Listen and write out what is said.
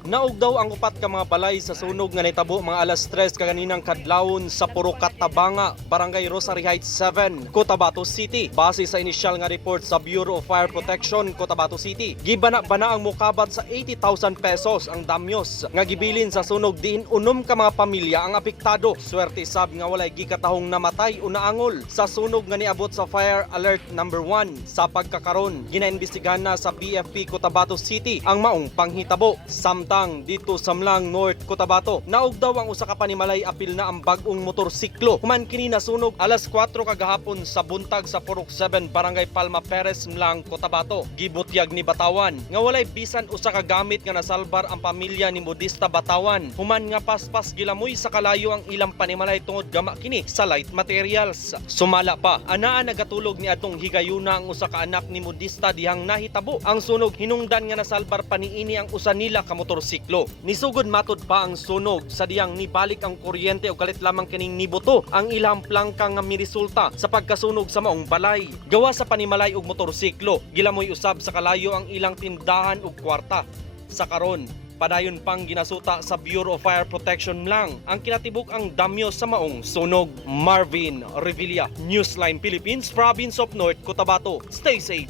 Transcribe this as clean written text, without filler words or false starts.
Naog daw ang upat ka mga balay sa sunog nga nitabo mga alas 3 kaganinang kadlawon sa Puro Katabanga, Barangay Rosary Heights 7, Cotabato City. Base sa inisyal nga report sa Bureau of Fire Protection, Cotabato City, gibana-bana ang mukabat sa 80,000 pesos ang damyos nga gibilin sa sunog diin unom ka mga pamilya ang apektado. Swerte sab nga walay gikatahong namatay o naangol sa sunog nga niabot sa Fire Alert number 1. Sa pagkakaron, ginaimbestigahan na sa BFP Cotabato City ang maong panghitabo. Samtang dito sa Mlang North, Cotabato, naog daw ang usa ka panimalay apil na ang bag-ong motorsiklo. Human kini nasunog alas 4 kagahapon sa buntag sa Purok 7, Barangay Palma Perez, Mlang, Cotabato. Gibutyag ni Batawan nga walay bisan usa ka gamit nga nasalbar ang pamilya ni Modista Batawan. Human nga paspas gilamoy sa kalayo ang ilang panimalay tungod gama kini sa light materials. Sumala pa, anaa nagatulog ni atong higayuna ang usa ka anak ni Modista dihang nahitabo ang sunog. Hinungdan nga nasalbar paniini ang usa nila ka motorsiklo. Nisugod matud pa ang sunog sa diyang nibalik ang kuryente o kalit lamang kining nibuto ang ilang plangka nga miresulta sa pagkasunog sa maong balay. Gawa sa panimalay og motorsiklo, gilamoy usab sa kalayo ang ilang tindahan ug kwarta. Sa karon, padayon pang ginasuta sa Bureau of Fire Protection lang ang kinatibuk ang damyo sa maong sunog. Marvin Revilla, Newsline Philippines, Province of North Cotabato. Stay safe.